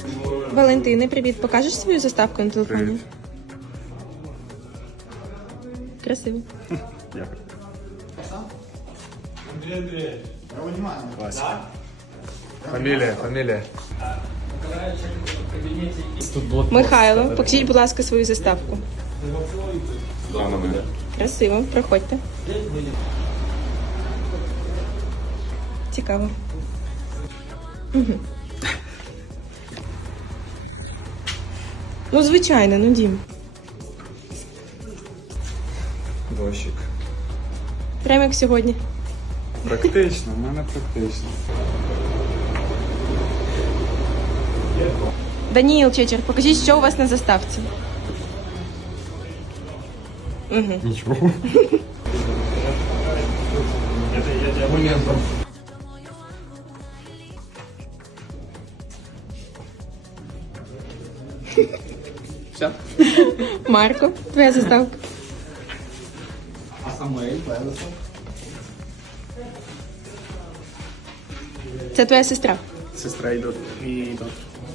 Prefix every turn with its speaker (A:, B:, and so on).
A: Валентине, привіт. Покажеш свою заставку на телефоні?
B: Привіт.
A: Красиво.
B: Дякую.
C: Класс.
B: Фамілія.
A: Михайло, покажіть, будь ласка, свою заставку. Красиво, проходьте. Цікаво. Ну, звичайно, ну Дім.
B: Дощик.
A: Прямо як сьогодні.
B: Практично, в мене практично.
A: Даніїл Чечер, покажіть, що у вас на заставці.
B: Нічого.
C: Все?
A: Марко, твоя заставка.
C: А Самуэль, твоя заставка?
A: Це твоя сестра.
C: Сестра и дочь.